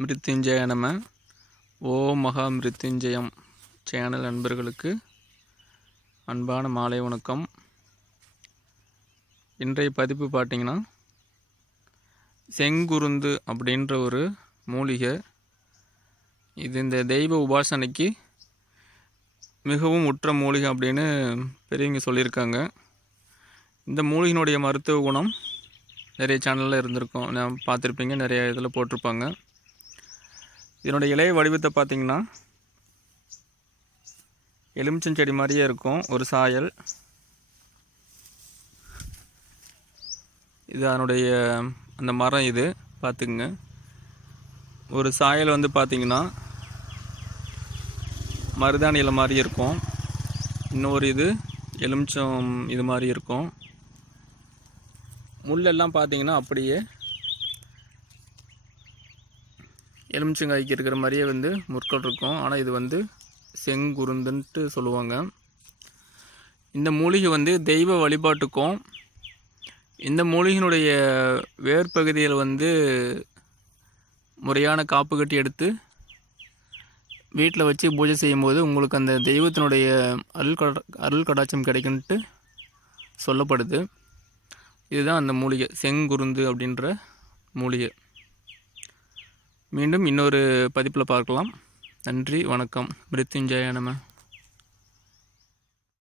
மிருத்யுஞ்சய நம. ஓம் மகா மிருத்யுஞ்சயம் சேனல் நண்பர்களுக்கு அன்பான மாலை வணக்கம். இன்றைய பதிப்பு பார்த்திங்கன்னா, செங்குருந்து அப்படின்ற ஒரு மூலிகை. இது இந்த தெய்வ உபாசனைக்கு மிகவும் உற்ற மூலிகை அப்படின்னு பெரியவங்க சொல்லியிருக்காங்க. இந்த மூலிகையினுடைய மருத்துவ குணம் நிறைய சேனலில் இருந்திருக்கும், நான் பார்த்துருப்பீங்க, நிறைய இதில் போட்டிருப்பாங்க. இதனுடைய இலைய வடிவத்தை பார்த்திங்கன்னா எலுமிச்சஞ்செடி மாதிரியே இருக்கும், ஒரு சாயல். இது அதனுடைய அந்த மரம், இது பார்த்துக்குங்க. ஒரு சாயல் வந்து பார்த்திங்கன்னா மருதாணி இலை மாதிரி இருக்கும். இன்னொரு இது எலுமிச்சம் இது மாதிரி இருக்கும். முள்ளெல்லாம் பார்த்திங்கன்னா அப்படியே எலுமிச்சங்காய்க்கு இருக்கிற மாதிரியே வந்து முற்கள் இருக்கும். ஆனால் இது வந்து செங்குருந்துன்ட்டு சொல்லுவாங்க. இந்த மூலிகை வந்து தெய்வ வழிபாட்டுக்கும், இந்த மூலிகையினுடைய வேர்பகுதியில் வந்து முறையான காப்பு கட்டி எடுத்து வீட்டில் வச்சு பூஜை செய்யும்போது உங்களுக்கு அந்த தெய்வத்தினுடைய அருள் கடாட்சம் கிடைக்குன்ட்டு சொல்லப்படுது. இதுதான் அந்த மூலிகை, செங்குருந்து அப்படின்ற மூலிகை. மீண்டும் இன்னொரு பதிப்பில் பார்க்கலாம். நன்றி, வணக்கம். மிருத்யுஞ்சய நம.